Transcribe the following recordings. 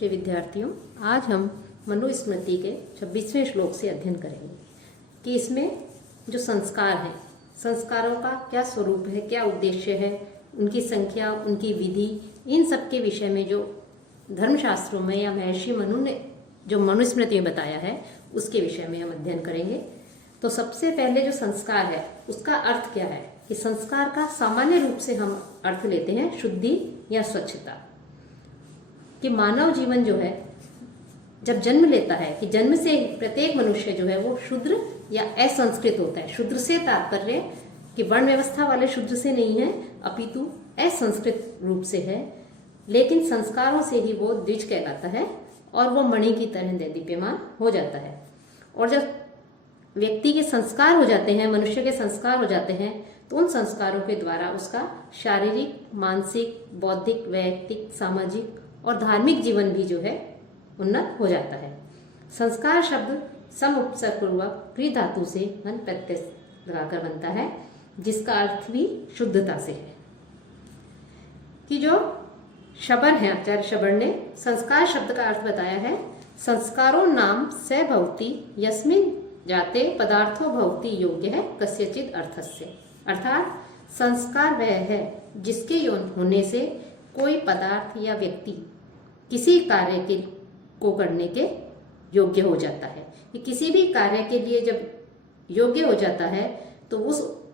प्रिय विद्यार्थियों, आज हम मनुस्मृति के 26वें श्लोक से अध्ययन करेंगे कि इसमें जो संस्कार हैं, संस्कारों का क्या स्वरूप है, क्या उद्देश्य है, उनकी संख्या, उनकी विधि, इन सब के विषय में जो धर्मशास्त्रों में या महर्षि मनु ने जो मनुस्मृति में बताया है उसके विषय में हम अध्ययन करेंगे। तो सबसे पहले जो संस्कार है उसका अर्थ क्या है कि संस्कार का सामान्य रूप से हम अर्थ लेते हैं शुद्धि या स्वच्छता। कि मानव जीवन जो है जब जन्म लेता है कि जन्म से प्रत्येक मनुष्य जो है वो शूद्र या असंस्कृत होता है। शूद्र से तात्पर्य कि वर्ण व्यवस्था वाले शूद्र से नहीं है, अपितु असंस्कृत रूप से है, लेकिन संस्कारों से ही वो द्विज कहलाता है और वो मणि की तरह दीप्यमान हो जाता है। और जब व्यक्ति के संस्कार हो जाते हैं, मनुष्य के संस्कार हो जाते हैं, तो उन संस्कारों के द्वारा उसका शारीरिक, मानसिक, बौद्धिक, वैयक्तिक, सामाजिक और धार्मिक जीवन भी जो है उन्नत हो जाता है। संस्कार शब्द सम उपसर्ग पूर्वक क्री धातु से मन प्रत्यय लगाकर बनता है, जिसका अर्थ भी शुद्धता से है। कि जो शबर है, आचार्य शबर ने संस्कार शब्द का अर्थ बताया है, संस्कारो नाम स भवति यस्मिन् जाते पदार्थो भवति योग्य है कस्यचित अर्थस्य। अर्थात संस्कार वह है जिसके यौन होने से कोई पदार्थ या व्यक्ति किसी कार्य को करने के योग्य हो जाता है। कि किसी भी कार्य के लिए जब योग्य हो जाता है तो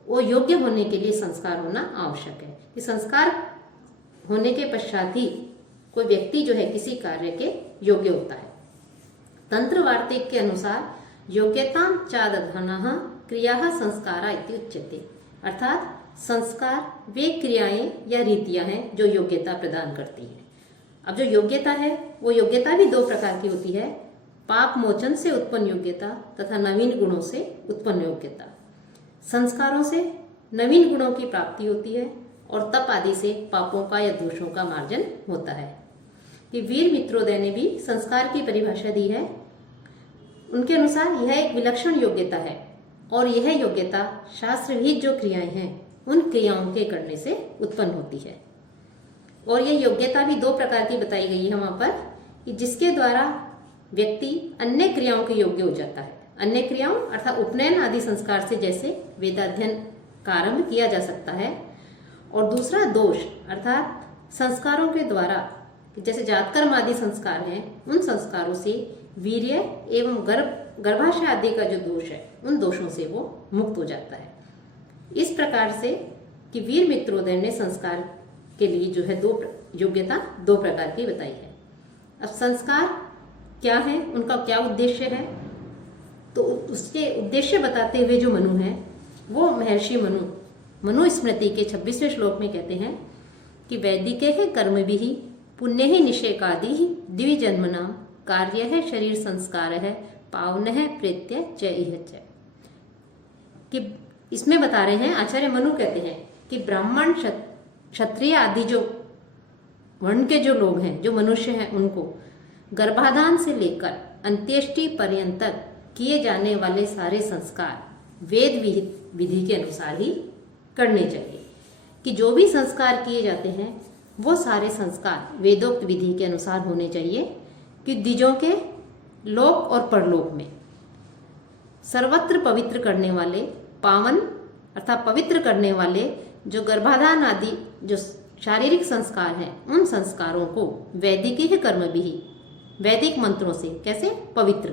वो योग्य होने के लिए संस्कार होना आवश्यक है। कि संस्कार होने के पश्चात ही कोई व्यक्ति जो है किसी कार्य के योग्य होता है। तंत्र वार्तिक के अनुसार योग्यतां चादधानः क्रियाः संस्कारा इति उच्यते। अर्थात संस्कार वे क्रियाएं या रीतियां हैं जो योग्यता प्रदान करती हैं। अब जो योग्यता है वो योग्यता भी दो प्रकार की होती है, पाप मोचन से उत्पन्न योग्यता तथा नवीन गुणों से उत्पन्न योग्यता। संस्कारों से नवीन गुणों की प्राप्ति होती है और तप आदि से पापों का या दोषों का मार्जन होता है। कि वीर मित्रोदय ने भी संस्कार की परिभाषा दी है। उनके अनुसार यह एक विलक्षण योग्यता है और यह योग्यता शास्त्रविहित जो क्रियाएं हैं उन क्रियाओं के करने से उत्पन्न होती है। और यह योग्यता भी दो प्रकार की बताई गई है वहां पर, कि जिसके द्वारा व्यक्ति अन्य क्रियाओं के योग्य हो जाता है। अन्य क्रियाओं अर्थात उपनयन आदि संस्कार से जैसे वेदाध्ययन का आरंभ किया जा सकता है। और दूसरा दोष अर्थात संस्कारों के द्वारा जैसे जातकर्म आदि संस्कार हैं, उन संस्कारों से वीर्य एवं गर्भाशय आदि का जो दोष है उन दोषों से वो मुक्त हो जाता है। इस प्रकार से कि वीर मित्रोदय ने संस्कार के लिए जो है योग्यता दो प्रकार की बताई है। अब संस्कार क्या है, उनका क्या उद्देश्य है, तो उसके उद्देश्य बताते हुए जो मनु है वो महर्षि मनुस्मृति के 26वें श्लोक में कहते हैं कि वैदिके है कर्म भी पुण्य है निषेकादि द्विजन्मनाम कार्य है शरीर संस्कार है पावन है प्रेत्य च इह च। कि इसमें बता रहे हैं, आचार्य मनु कहते हैं कि ब्राह्मण क्षत्रिय आदि जो वर्ण के जो लोग हैं, जो मनुष्य हैं, उनको गर्भाधान से लेकर अंत्येष्टि पर्यंत तक किए जाने वाले सारे संस्कार वेद विहित विधि के अनुसार ही करने चाहिए। कि जो भी संस्कार किए जाते हैं वो सारे संस्कार वेदोक्त विधि के अनुसार होने चाहिए। कि द्विजों के लोक और परलोक में सर्वत्र पवित्र करने वाले, पावन अर्थात पवित्र करने वाले जो गर्भाधान आदि जो शारीरिक संस्कार हैं उन संस्कारों को वैदिक ही कर्म भी वैदिक मंत्रों से कैसे पवित्र,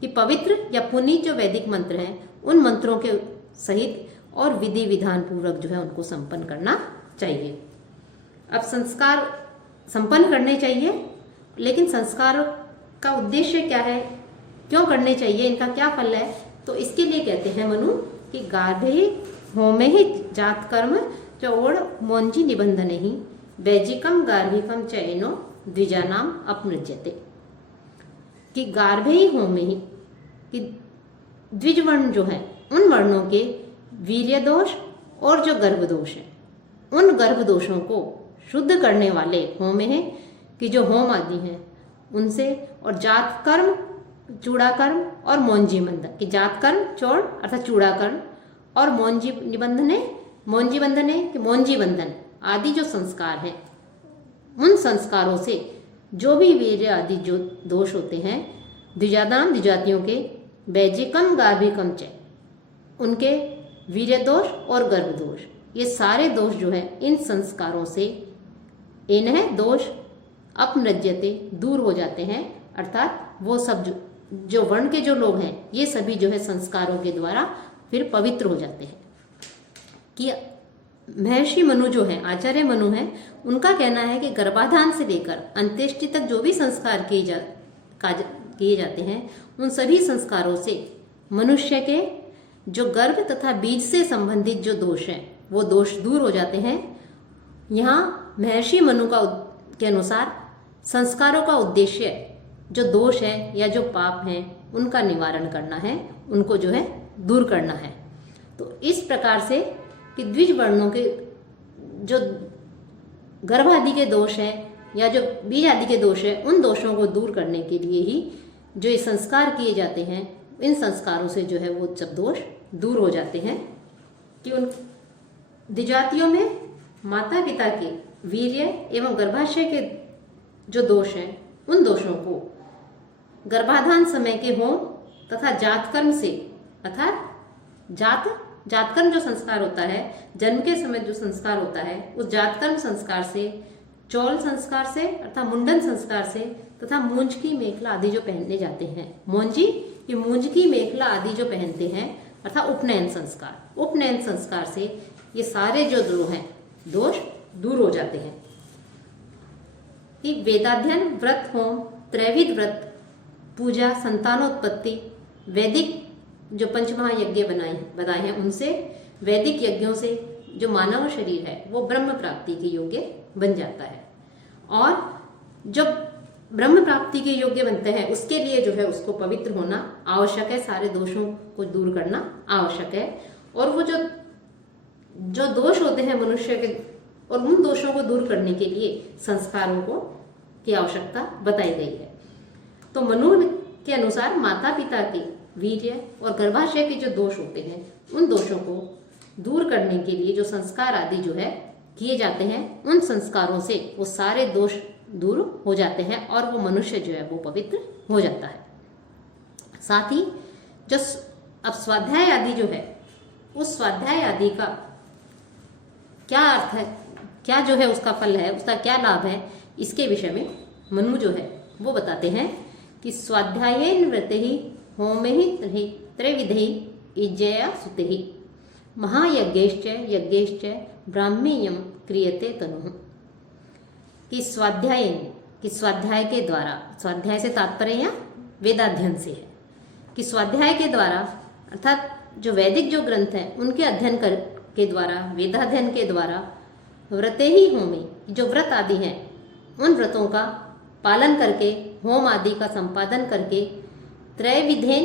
कि पवित्र या पुनीत जो वैदिक मंत्र हैं उन मंत्रों के सहित और विधि विधान पूर्वक जो है उनको संपन्न करना चाहिए। अब संस्कार संपन्न करने चाहिए, लेकिन संस्कार का उद्देश्य क्या है, क्यों करने चाहिए, इनका क्या फल है, तो इसके लिए कहते हैं मनु कि गार्भे होमे ही जात कर्म चौड़ मोंजी निबंधन ही वैजिकम गार्भिकम चयनो द्विजानाम अपनृज्यते। कि गार्भे ही होमे ही कि द्विज वर्ण जो है उन वर्णों के वीर्य दोष और जो गर्भ दोष है उन गर्भ दोषों को शुद्ध करने वाले होमे है कि जो होम आदि हैं उनसे, और जात कर्म चूड़ा कर्म और मौंजी बंधन, कि जात कर्म चौड़ अर्थात चूड़ा कर्म और मौंजी बंधने कि मौंजी बंधन आदि जो संस्कार हैं उन संस्कारों से जो भी वीर्य आदि जो दोष होते हैं, द्विजादाम द्विजातियों के वैजिकम गार्भिकम च, उनके वीर्य दोष और गर्भ दोष, ये सारे दोष जो है इन संस्कारों से इन्ह दोष अपमृज्यते, दूर हो जाते हैं। अर्थात वो सब जो वर्ण के जो लोग हैं ये सभी जो है संस्कारों के द्वारा फिर पवित्र हो जाते हैं। कि महर्षि मनु जो है, आचार्य मनु हैं, उनका कहना है कि गर्भाधान से लेकर अंत्येष्टि तक जो भी संस्कार किए जाते हैं उन सभी संस्कारों से मनुष्य के जो गर्भ तथा बीज से संबंधित जो दोष हैं वो दोष दूर हो जाते हैं। यहाँ महर्षि मनु के अनुसार संस्कारों का उद्देश्य जो दोष है या जो पाप हैं उनका निवारण करना है, उनको जो है दूर करना है। तो इस प्रकार से कि द्विज वर्णों के जो गर्भ आदि के दोष हैं या जो बीज आदि के दोष है, उन दोषों को दूर करने के लिए ही जो ये संस्कार किए जाते हैं, इन संस्कारों से जो है वो सब दोष दूर हो जाते हैं। कि उन द्विजातियों में माता पिता के वीर्य एवं गर्भाशय के जो दोष हैं, उन दोषों को गर्भाधान समय के होम तथा जातकर्म से, अर्थात जातकर्म जो संस्कार होता है, जन्म के समय जो संस्कार होता है, उस जातकर्म संस्कार से, चौल संस्कार से अर्थात मुंडन संस्कार से, तथा मूंज की मेखला आदि जो पहनने जाते हैं, मौंजी ये मूंज की मेखला आदि जो पहनते हैं अर्थात उपनयन संस्कार से ये सारे जो दोष दूर हो जाते हैं। कि वेदाध्ययन, व्रत, होम, त्रैविध व्रत, पूजा, संतानोत्पत्ति, वैदिक जो पंचमहायज्ञ बताए हैं उनसे, वैदिक यज्ञों से जो मानव शरीर है वो ब्रह्म प्राप्ति के योग्य बन जाता है। और जब ब्रह्म प्राप्ति के योग्य बनते हैं उसके लिए जो है उसको पवित्र होना आवश्यक है, सारे दोषों को दूर करना आवश्यक है। और वो जो दोष होते हैं मनुष्य के, और उन दोषों को दूर करने के लिए संस्कारों की आवश्यकता बताई गई है। तो मनु के अनुसार माता पिता के वीर्य और गर्भाशय के जो दोष होते हैं उन दोषों को दूर करने के लिए जो संस्कार आदि जो है किए जाते हैं, उन संस्कारों से वो सारे दोष दूर हो जाते हैं और वो मनुष्य जो है वो पवित्र हो जाता है। साथ ही जो अब स्वाध्याय आदि जो है, उस स्वाध्याय आदि का क्या अर्थ है, क्या जो है उसका फल है, उसका क्या लाभ है, इसके विषय में मनु जो है वो बताते हैं कि स्वाध्यायेन व्रते ही होमे ही त्रैविधि इज्जया सुते ही महायज्ञेश्च ब्राह्मीयम क्रियते तनु। कि स्वाध्याय के द्वारा, स्वाध्याय से तात्पर्य या वेदाध्ययन से है, कि स्वाध्याय के द्वारा अर्थात जो वैदिक जो ग्रंथ हैं उनके अध्ययन के द्वारा, वेदाध्ययन के द्वारा, व्रते ही होमे जो व्रत आदि हैं उन व्रतों का पालन करके, होम आदि का संपादन करके, त्रैविधेन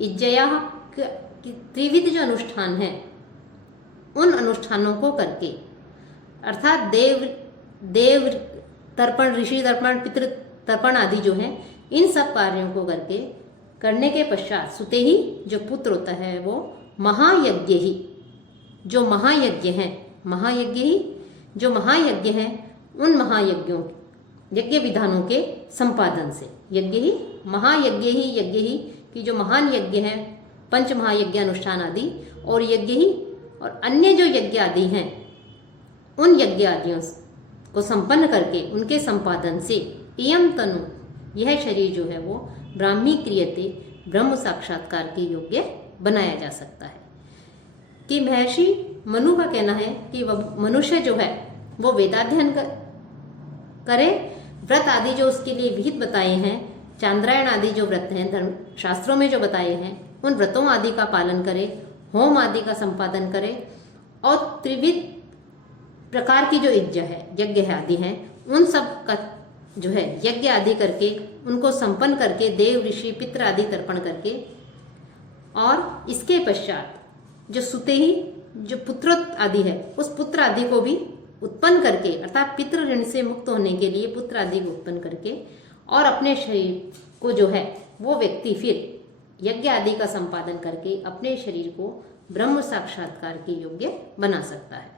इज्जया त्रिविध जो अनुष्ठान हैं उन अनुष्ठानों को करके, अर्थात देव तर्पण, ऋषि तर्पण, पितृ तर्पण आदि जो हैं, इन सब कार्यों को करने के पश्चात सुते ही जो पुत्र होता है वो महायज्ञ ही, जो महायज्ञ हैं उन महायज्ञों, यज्ञ विधानों के संपादन से, यज्ञ ही कि जो महान यज्ञ हैं, पंच महायज्ञ अनुष्ठान आदि, और यज्ञ ही और अन्य जो यज्ञ आदि हैं उन यज्ञ आदियों को संपन्न करके उनके संपादन से इयम तनु, यह शरीर जो है वो ब्राह्मी क्रियते, ब्रह्म साक्षात्कार के योग्य बनाया जा सकता है। कि महर्षि मनु का कहना है कि वह मनुष्य जो है वो वेदाध्ययन करे, व्रत आदि जो उसके लिए विहित बताए हैं, चांद्रायण आदि जो व्रत हैं धर्म शास्त्रों में जो बताए हैं, उन व्रतों आदि का पालन करे, होम आदि का संपादन करे, और त्रिविध प्रकार की जो यज्ञ आदि हैं उन सब का जो है यज्ञ आदि करके, उनको संपन्न करके, देव ऋषि पितृ आदि तर्पण करके, और इसके पश्चात जो सुते ही जो पुत्र आदि है उस पुत्र आदि को भी उत्पन्न करके, अर्थात पितृ ऋण से मुक्त होने के लिए पुत्र आदि को उत्पन्न करके, और अपने शरीर को जो है वो व्यक्ति फिर यज्ञ आदि का संपादन करके अपने शरीर को ब्रह्म साक्षात्कार के योग्य बना सकता है।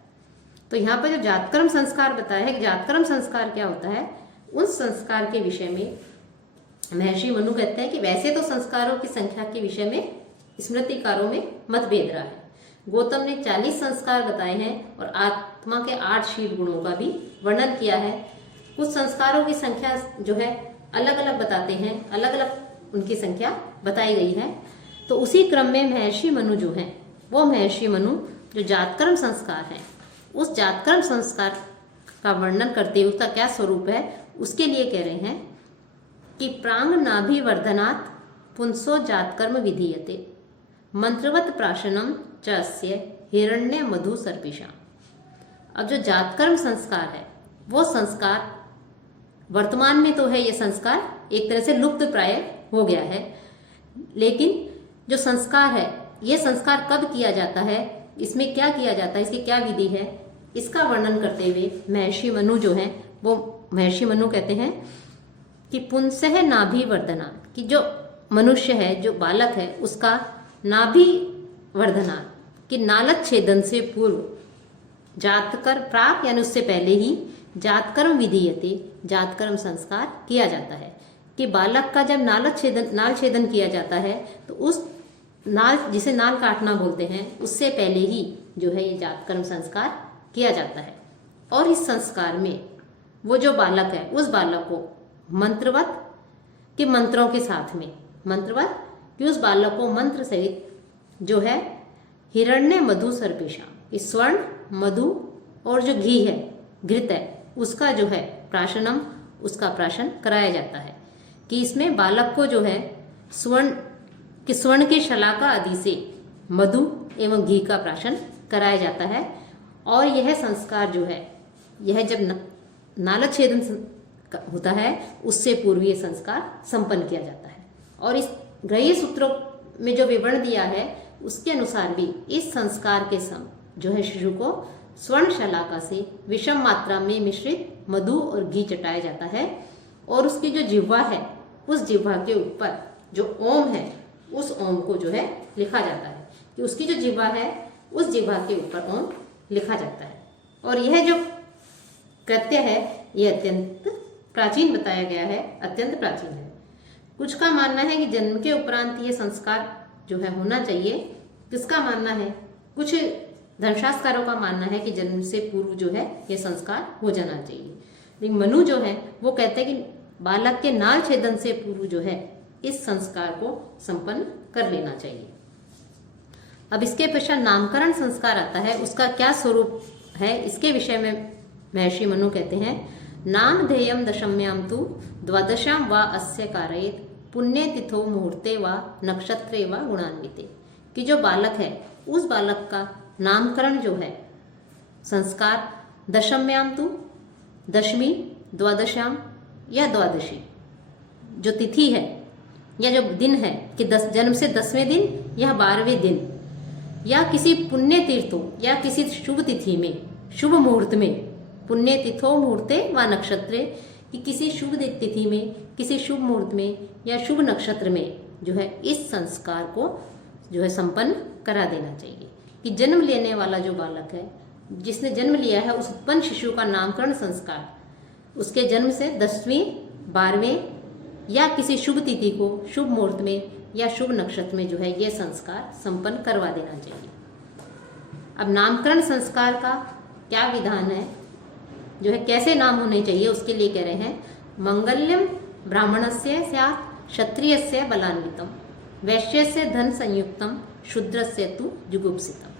तो यहाँ पर जो जातकर्म संस्कार बताया है, जातकर्म संस्कार क्या होता है, उन संस्कार के विषय में महर्षि मनु कहते हैं कि वैसे तो संस्कारों की संख्या के विषय में स्मृतिकारों में मतभेद रहा है। गौतम ने 40 संस्कार बताए हैं और आत्मा के 8 शील गुणों का भी वर्णन किया है। कुछ संस्कारों की संख्या जो है अलग अलग बताते हैं, अलग अलग उनकी संख्या बताई गई है। तो उसी क्रम में महर्षि मनु जो है, वो महर्षि मनु जो जातकर्म संस्कार है, उस जातकर्म संस्कार का वर्णन करते हुए उसका क्या स्वरूप है, उसके लिए कह रहे हैं कि प्रांग नाभिवर्धनात् पुंसो जातकर्म विधीयते मंत्रवत प्राशनम चस्य हिरण्य मधु सर्पिषा। अब जो जातकर्म संस्कार है, वो संस्कार वर्तमान में तो है, ये संस्कार एक तरह से लुप्त प्राय हो गया है, लेकिन जो संस्कार है, ये संस्कार कब किया जाता है, इसमें क्या किया जाता है, इसकी क्या विधि है, इसका वर्णन करते हुए महर्षि मनु जो है, वो महर्षि मनु कहते हैं कि पुंसः नाभि वर्धना, कि जो मनुष्य है, जो बालक है, उसका नाभि वर्धना कि नालक छेदन से पूर्व जातकर प्राक यानी उससे पहले ही जातकर्म विधीयते, जातकर्म संस्कार किया जाता है। कि बालक का जब नाल छेदन किया जाता है तो उस नाल, जिसे नाल काटना बोलते हैं, उससे पहले ही जो है ये जातकर्म संस्कार किया जाता है। और इस संस्कार में वो जो बालक है, उस बालक को मंत्रवत के मंत्रों के साथ में, मंत्रवत कि उस बालक को मंत्र सहित जो है हिरण्य मधु सर्पिषा, इस स्वर्ण मधु और जो घी है, घृत है, उसका जो है प्राशनम, उसका प्राशन कराया जाता है। कि इसमें बालक को जो है स्वर्ण के शलाका आदि से मधु एवं घी का प्राशन कराया जाता है। और यह संस्कार जो है, यह जब नालक छेदन होता है उससे पूर्व ये संस्कार संपन्न किया जाता है। और इस ग्रही सूत्रों में जो विवरण दिया है उसके अनुसार भी इस संस्कार के समय जो है शिशु को स्वर्ण शलाका से विषम मात्रा में मिश्रित मधु और घी चटाया जाता है। और उसकी जो जिह्वा है, उस जिह्वा के ऊपर जो ओम है, उस ओम को जो है लिखा जाता है। कि उसकी जो जिह्वा है, उस जिह्वा के ऊपर ओम लिखा जाता है। और यह जो कृत्य है, यह अत्यंत प्राचीन बताया गया है, अत्यंत प्राचीन है। कुछ का मानना है कि जन्म के उपरांत ये संस्कार जो है होना चाहिए। किसका मानना है? कुछ धर्मशास्त्रकारों का मानना है कि जन्म से पूर्व जो है ये संस्कार हो जाना चाहिए। लेकिन मनु जो है वो कहते हैं कि बालक के नाल छेदन से पूर्व जो है इस संस्कार को संपन्न कर लेना चाहिए। अब इसके पश्चात नामकरण संस्कार आता है, उसका क्या स्वरूप है, इसके विषय में महर्षि मनु कहते हैं नाम ध्येयम दशम्याम तु द्वादशाम व अस्य कारयेत पुण्य तिथो मुहूर्ते व नक्षत्रे व गुणान्विते। कि जो बालक है उस बालक का नामकरण जो है संस्कार दशम्याम तु, दशमी, द्वादशाम या द्वादशी जो तिथि है या जो दिन है कि जन्म से 10वें दिन या 12वें दिन या किसी पुण्य तीर्थों या किसी शुभ तिथि में, शुभ मुहूर्त में, पुण्य तिथो मुहूर्ते व नक्षत्रे, कि किसी शुभ तिथि में, किसी शुभ मुहूर्त में या शुभ नक्षत्र में जो है इस संस्कार को जो है संपन्न करा देना चाहिए। कि जन्म लेने वाला जो बालक है, जिसने जन्म लिया है, उस उत्पन्न शिशु का नामकरण संस्कार उसके जन्म से 10वें, 12वें या किसी शुभ तिथि को, शुभ मुहूर्त में या शुभ नक्षत्र में जो है ये संस्कार संपन्न करवा देना चाहिए। अब नामकरण संस्कार का क्या विधान है, जो है कैसे नाम होने चाहिए, उसके लिए कह रहे हैं मंगल्यम ब्राह्मणस्य स्यात् क्षत्रियस्य बलान्वितम वैश्यस्य धन संयुक्तम शूद्रस्य तु जुगुप्सितम।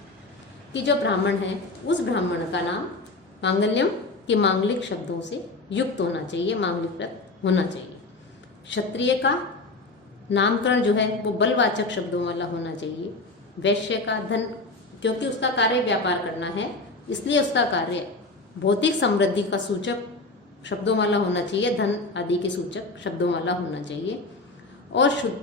कि जो ब्राह्मण है उस ब्राह्मण का नाम मांगल्यम के मांगलिक शब्दों से युक्त होना चाहिए, मांगलिक व्रत होना चाहिए। क्षत्रिय का नामकरण जो है वो बलवाचक शब्दों वाला होना चाहिए। वैश्य का धन, क्योंकि उसका कार्य व्यापार करना है, इसलिए उसका कार्य भौतिक समृद्धि का सूचक शब्दों वाला होना चाहिए, धन आदि के सूचक शब्दों वाला होना चाहिए। और शुद्ध,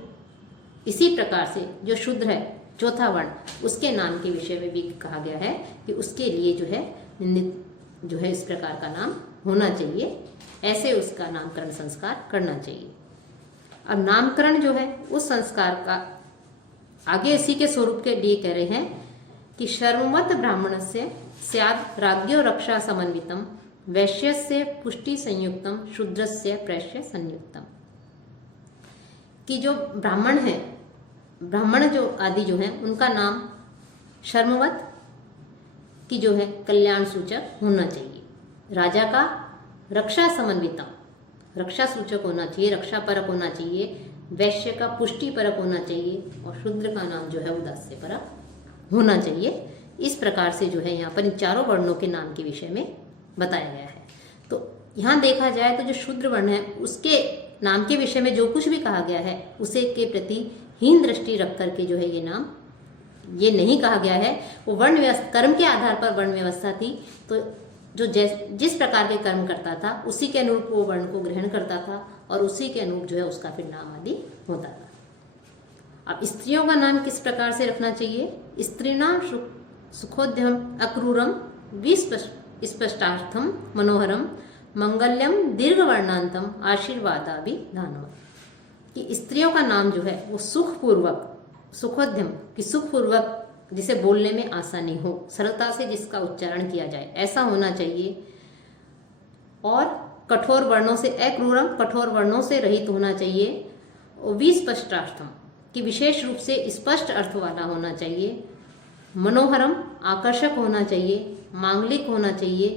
इसी प्रकार से जो शूद्र है, चौथा वर्ण, उसके नाम के विषय में भी कहा गया है कि उसके लिए जो है निंदित जो है इस प्रकार का नाम होना चाहिए, ऐसे उसका नामकरण संस्कार करना चाहिए। अब नामकरण जो है उस संस्कार का आगे इसी के स्वरूप के लिए कह रहे हैं कि शर्मवत ब्राह्मणस्य स्याद् राज्ञो रक्षा समन्वितम वैश्यस्य पुष्टि संयुक्तम शूद्रस्य प्रैश्य संयुक्तम। कि जो ब्राह्मण है, ब्राह्मण जो आदि जो है उनका नाम शर्मवत की जो है कल्याण सूचक होना चाहिए। राजा का रक्षा समन्वितम, रक्षा सूचक होना चाहिए, रक्षा परक होना चाहिए। वैश्य का पुष्टि परक होना चाहिए और शूद्र का नाम जो है उदास्य परक होना चाहिए। इस प्रकार से जो है यहाँ पर इन चारों वर्णों के नाम के विषय में बताया गया है। तो यहाँ देखा जाए तो जो शूद्र वर्ण है उसके नाम के विषय में जो कुछ भी कहा गया है उसे के प्रति हीन दृष्टि रख करके जो है ये नाम, ये नहीं कहा गया है। वो वर्ण व्यवस्था, कर्म के आधार पर वर्ण व्यवस्था थी, तो जो जिस प्रकार के कर्म करता था उसी के अनुरूप वो वर्ण को ग्रहण करता था और उसी के अनुरूप जो है उसका फिर नाम आदि होता था। अब स्त्रियों का नाम किस प्रकार से रखना चाहिए? स्त्रीणाम सुखोद्यम अक्रूरम विस्पष्टार्थम मनोहरम मंगल्यम दीर्घ वर्णांतम आशीर्वादाभिधानम। कि स्त्रियों का नाम जो है वो सुखपूर्वक, सुखोद्यम कि सुखपूर्वक, जिसे बोलने में आसानी हो, सरलता से जिसका उच्चारण किया जाए ऐसा होना चाहिए। और कठोर वर्णों से, अक्रूरम कठोर वर्णों से रहित होना चाहिए। और विस्पष्टार्थम कि विशेष रूप से स्पष्ट अर्थ वाला होना चाहिए। मनोहरम आकर्षक होना चाहिए, मांगलिक होना चाहिए।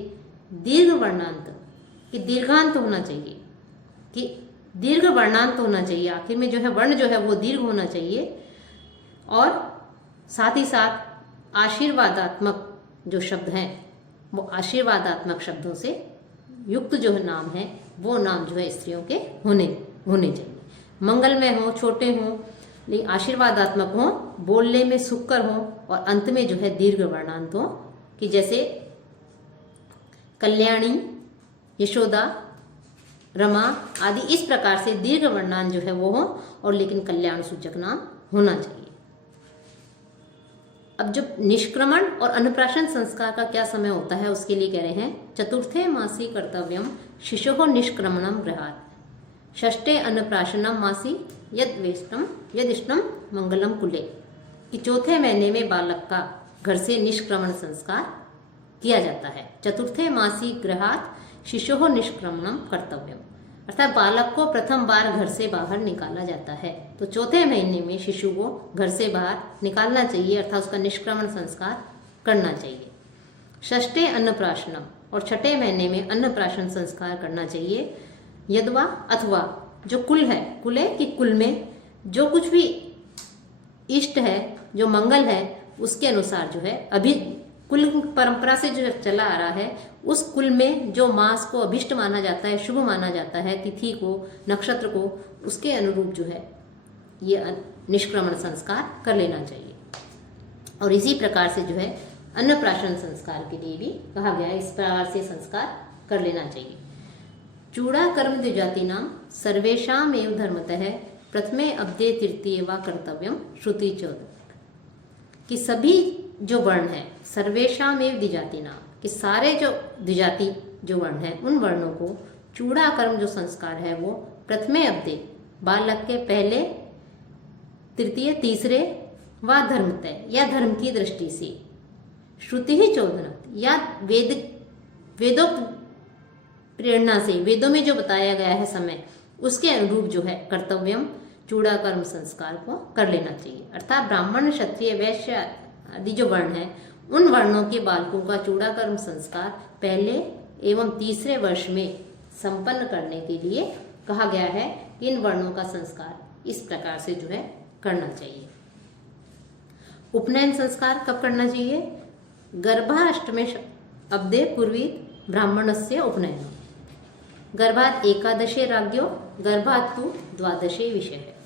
दीर्घ वर्णांत कि दीर्घांत होना चाहिए, कि दीर्घ वर्णांत होना चाहिए, आखिर में जो है वर्ण जो है वो दीर्घ होना चाहिए। और साथ ही साथ आशीर्वादात्मक जो शब्द हैं वो आशीर्वादात्मक शब्दों से युक्त जो नाम है वो नाम जो है स्त्रियों के होने चाहिए। मंगलमय हो, छोटे हो, लेकिन आशीर्वादात्मक हो, बोलने में सुखकर हो और अंत में जो है दीर्घ वर्णांत हो। कि जैसे कल्याणी, यशोदा, रमा आदि इस प्रकार से दीर्घ वर्णांत जो है वो हो और लेकिन कल्याण सूचक नाम होना चाहिए। अब जब निष्क्रमण और अन्नप्राशन संस्कार का क्या समय होता है उसके लिए कह रहे हैं चतुर्थे मासी कर्तव्यम शिशोः निष्क्रमणम गृहात्, षष्ठे अन्नप्राशनम मासी यदिष्टम मंगलम कुले। कि चौथे महीने में बालक का घर से निष्क्रमण संस्कार किया जाता है। चतुर्थे मासी गृहात् शिशोः निष्क्रमणम कर्तव्यम, अर्थात बालक को प्रथम बार घर से बाहर निकाला जाता है। तो चौथे महीने में शिशु को घर से बाहर निकालना चाहिए, अर्थात उसका निष्क्रमण संस्कार करना चाहिए। षष्ठे अन्नप्राशनम, और छठे महीने में अन्नप्राशन संस्कार करना चाहिए। यदवा अथवा जो कुल है, कुल है कि कुल में जो कुछ भी इष्ट है, जो मंगल है, उसके अनुसार जो है अभी कुल परंपरा से जो चला आ रहा है उस कुल में जो मास को अभिष्ट माना जाता है, शुभ माना जाता है, तिथि को, नक्षत्र को, उसके अनुरूप जो है ये निष्क्रमण संस्कार कर लेना चाहिए। और इसी प्रकार से जो है अन्नप्राशन संस्कार के लिए भी कहा गया है, इस प्रकार से संस्कार कर लेना चाहिए। चूड़ा कर्म द्विजाति नाम सर्वेशाम एव धर्मतः प्रथमे अब्दे तृतीय वा कर्तव्यम श्रुति चौदह। कि सभी जो वर्ण है सर्वेशाम एव द्विजाति नाम, कि सारे जो द्विजाति जो वर्ण है उन वर्णों को चूड़ा कर्म जो संस्कार है वो प्रथमे अब्दे बालक के पहले, तृतीय तीसरे व धर्मतः या धर्म की दृष्टि से, श्रुति ही चौदह या वेदोक्त प्रेरणा से, वेदों में जो बताया गया है समय उसके अनुरूप जो है कर्तव्यम चूड़ा कर्म संस्कार को कर लेना चाहिए। अर्थात ब्राह्मण, क्षत्रिय, वैश्य आदि जो वर्ण है उन वर्णों के बालकों का चूड़ा कर्म संस्कार पहले एवं तीसरे वर्ष में संपन्न करने के लिए कहा गया है कि इन वर्णों का संस्कार इस प्रकार से जो है करना चाहिए। उपनयन संस्कार कब करना चाहिए? गर्भाष्टमे अब्दे पूर्वीत ब्राह्मणस्य उपनयन, गर्भात एकादशे राज्ञो गर्भात तु द्वादशे विषय है।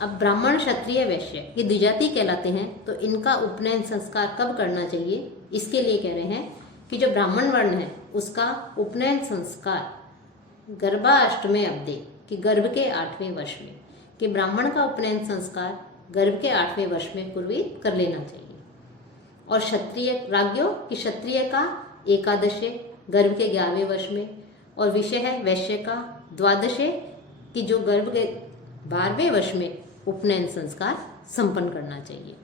अब ब्राह्मण, क्षत्रिय, वैश्य ये द्विजाति कहलाते हैं, तो इनका उपनयन संस्कार कब करना चाहिए इसके लिए कह रहे हैं कि जो ब्राह्मण वर्ण है उसका उपनयन संस्कार गर्भाष्टमे अब्दे कि गर्भ के 8वें वर्ष में, कि ब्राह्मण का उपनयन संस्कार गर्भ के 8वें वर्ष में पूर्वित कर लेना चाहिए। और क्षत्रिय राज्ञो कि क्षत्रिय का एकादशे गर्भ के 11वें वर्ष में, और विषय है वैश्य का द्वादशे कि जो गर्भ के 12वें वर्ष में उपनयन संस्कार संपन्न करना चाहिए।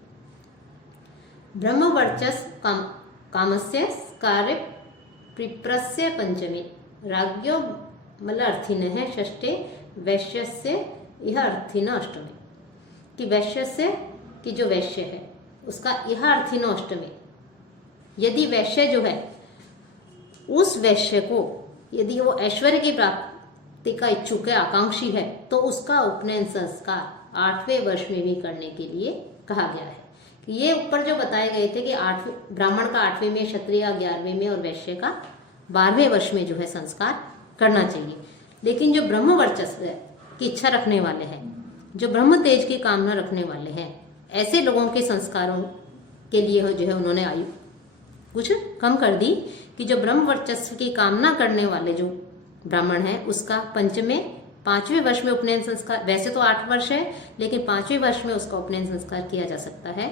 ब्रह्मवर्चस कामस्य कार्य पिप्रस्य पंचमे राज्ञो मलार्थिन है षष्ठे वैश्यस्य यह अर्थिन अष्टमे। कि वैश्यस्य कि जो वैश्य है उसका यह अर्थिन अष्टमे, यदि वैश्य जो है उस वैश्य को यदि वो ऐश्वर्य की प्राप्ति का इच्छुक है, आकांक्षी है, तो उसका उपनयन संस्कार 8वें वर्ष में भी करने के लिए कहा गया है। ये ऊपर जो बताए गए थे कि 8वें ब्राह्मण का 8वें में, क्षत्रिय का 11वें में और वैश्य का 12वें वर्ष में जो है संस्कार करना चाहिए। लेकिन जो ब्रह्म वर्चस्व की इच्छा रखने वाले हैं, जो ब्रह्म तेज की कामना रखने वाले हैं, ऐसे लोगों के संस्कारों के लिए जो है उन्होंने आयु कुछ कम कर दी कि जो ब्रह्म वर्चस्व की कामना करने वाले जो ब्राह्मण है उसका पंचमे 5वें वर्ष में उपनयन संस्कार, वैसे तो 8 वर्ष है लेकिन 5वें वर्ष में उसका उपनयन संस्कार किया जा सकता है।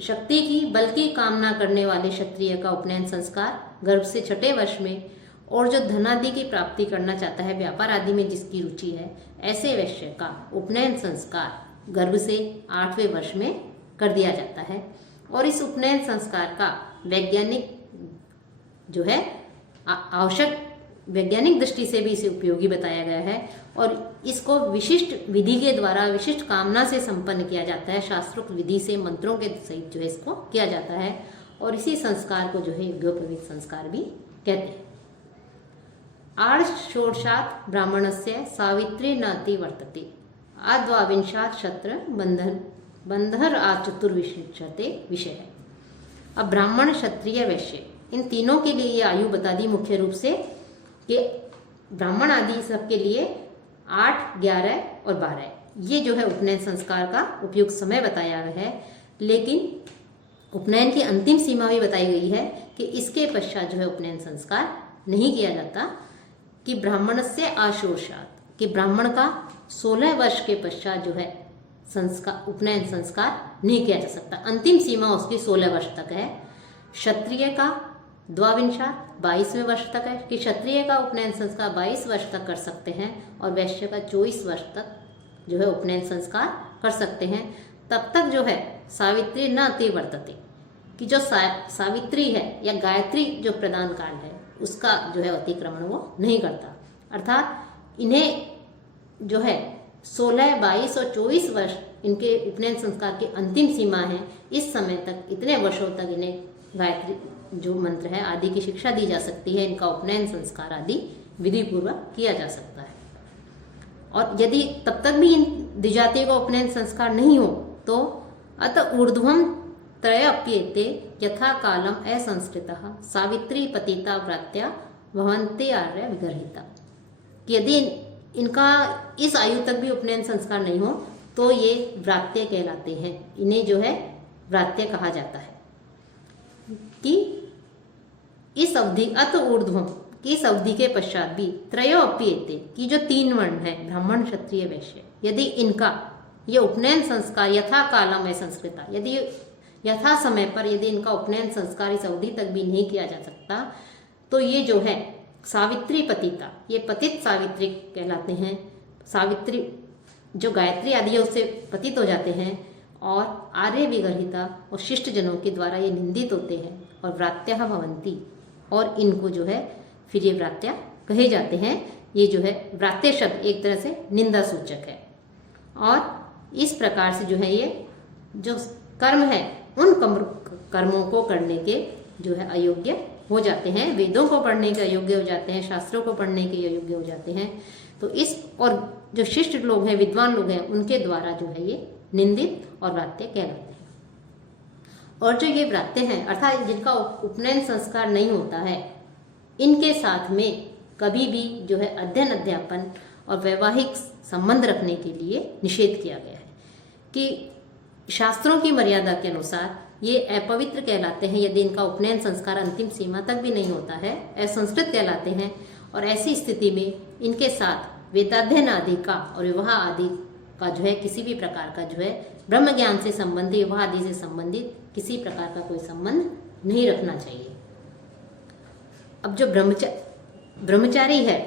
शक्ति की बल की कामना करने वाले क्षत्रिय का उपनयन संस्कार गर्भ से 6ठे वर्ष में, और जो धनादि की प्राप्ति करना चाहता है, व्यापार आदि में जिसकी रुचि है, ऐसे वैश्य का उपनयन संस्कार गर्भ से 8वें वर्ष में कर दिया जाता है। और इस उपनयन संस्कार का वैज्ञानिक जो है आवश्यक वैज्ञानिक दृष्टि से भी इसे उपयोगी बताया गया है और इसको विशिष्ट विधि के द्वारा विशिष्ट कामना से संपन्न किया जाता है। शास्त्रोक्त विधि से मंत्रों के सहित जो है इसको किया जाता है और इसी संस्कार को जो है यज्ञोपवीत संस्कार भी कहते हैं। आड़ षोडशात् ब्राह्मणस्य सावित्री न अति वर्तते आद्वाविंशात् क्षत्र बंधर आ चतुर्विंशते विषय है। अब ब्राह्मण, क्षत्रिय, वैश्य इन तीनों के लिए ये आयु बता दी मुख्य रूप से कि ब्राह्मण आदि सबके लिए 8, 11 और 12 ये जो है उपनयन संस्कार का उपयुक्त समय बताया गया है। लेकिन उपनयन की अंतिम सीमा भी बताई गई है कि इसके पश्चात जो है उपनयन संस्कार नहीं किया जाता। कि ब्राह्मण से आशोषात, कि ब्राह्मण का 16 वर्ष के पश्चात जो है संस्कार उपनयन संस्कार नहीं किया जा सकता। अंतिम सीमा उसकी 16 वर्ष तक है। क्षत्रिय का द्वाविंशात 22वें वर्ष तक है कि क्षत्रिय का उपनयन संस्कार 22 वर्ष तक कर सकते हैं और वैश्य का 24 वर्ष तक जो है उपनयन संस्कार कर सकते हैं। तब तक जो है सावित्री न अति वर्तते, कि जो सावित्री है या गायत्री जो प्रदान कांड है उसका जो है अतिक्रमण वो नहीं करता। अर्थात इन्हें जो है 16, 22 और 24 वर्ष इनके उपनयन संस्कार की अंतिम सीमा है। इस समय तक, इतने वर्षों तक इन्हें गायत्री जो मंत्र है आदि की शिक्षा दी जा सकती है। इनका उपनयन संस्कार आदि विधि पूर्वक किया जा सकता है। और यदि तब तक भी इन द्विजातियों का उपनयन संस्कार नहीं हो तो अत ऊर्ध्वम त्रयप्येते यथा कालम असंस्कृतः सावित्री पतिता व्रात्या भवन्ते आर्य विगर्हिता। कि यदि इनका इस आयु तक भी उपनयन संस्कार नहीं हो तो ये व्रात्य कहलाते हैं। इन्हें जो है व्रात्य कहा जाता है। कि इस अवधि अत ऊर्ध्वम की इस अवधि के पश्चात भी त्रयो अप्येते की जो 3 वर्ण है ब्राह्मण, क्षत्रिय, वैश्य, यदि इनका ये उपनयन संस्कार यथा कालम है संस्कृता, यदि यथा समय पर यदि इनका उपनयन संस्कार इस अवधि तक भी नहीं किया जा सकता तो ये जो है सावित्री पतिता, ये पतित सावित्री कहलाते हैं। सावित्री जो गायत्री आदि है उससे पतित हो जाते हैं और आर्य विगर्हिता और शिष्ट जनों के द्वारा ये निंदित होते हैं और व्रात्या भवंती, और इनको जो है फिर ये व्रात्या कहे जाते हैं। ये जो है व्रात्य शब्द एक तरह से निंदा सूचक है और इस प्रकार से जो है ये जो कर्म है उन कर्मों को करने के जो है अयोग्य हो जाते हैं। वेदों को पढ़ने के अयोग्य हो जाते हैं, शास्त्रों को पढ़ने के अयोग्य हो जाते हैं। तो इस और जो शिष्ट लोग हैं, विद्वान लोग हैं, उनके द्वारा जो है ये निंदित और व्रात्य कहलाते हैं। और जो ये व्रात्य हैं अर्थात जिनका उपनयन संस्कार नहीं होता है, इनके साथ में कभी भी जो है अध्ययन, अध्यापन और वैवाहिक संबंध रखने के लिए निषेध किया गया है। कि शास्त्रों की मर्यादा के अनुसार ये अपवित्र कहलाते हैं यदि इनका उपनयन संस्कार अंतिम सीमा तक भी नहीं होता है, असंस्कृत कहलाते हैं। और ऐसी स्थिति में इनके साथ वेदाध्ययन आदि का और विवाह आदि का जो है किसी भी प्रकार का जो है ब्रह्म ज्ञान से संबंधित, विवाह आदि से संबंधित किसी प्रकार का कोई संबंध नहीं रखना चाहिए। अब जो ब्रह्मचारी है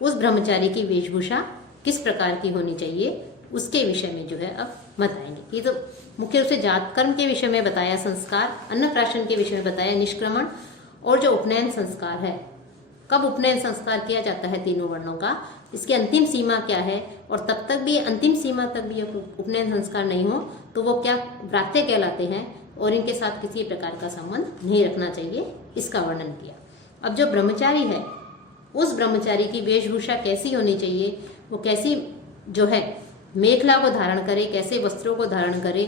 उस ब्रह्मचारी की वेशभूषा किस प्रकार की होनी चाहिए उसके विषय में जो है अब बताएंगे। ये तो मुख्य रूप से जात कर्म के विषय में बताया, संस्कार, अन्नप्राशन के विषय में बताया, निष्क्रमण और जो उपनयन संस्कार है, कब उपनयन संस्कार किया जाता है तीनों वर्णों का, इसकी अंतिम सीमा क्या है, और तब तक भी अंतिम सीमा तक भी उपनयन संस्कार नहीं हो तो वो क्या व्रात्य कहलाते हैं और इनके साथ किसी प्रकार का संबंध नहीं रखना चाहिए, इसका वर्णन किया। अब जो ब्रह्मचारी है उस ब्रह्मचारी की वेशभूषा कैसी होनी चाहिए, वो कैसी जो है मेखला को धारण करे, कैसे वस्त्रों को धारण करे,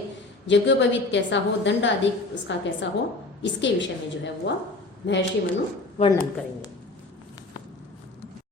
यज्ञोपवीत कैसा हो, दंड आदि उसका कैसा हो, इसके विषय में जो है वो महर्षि मनु वर्णन करेंगे।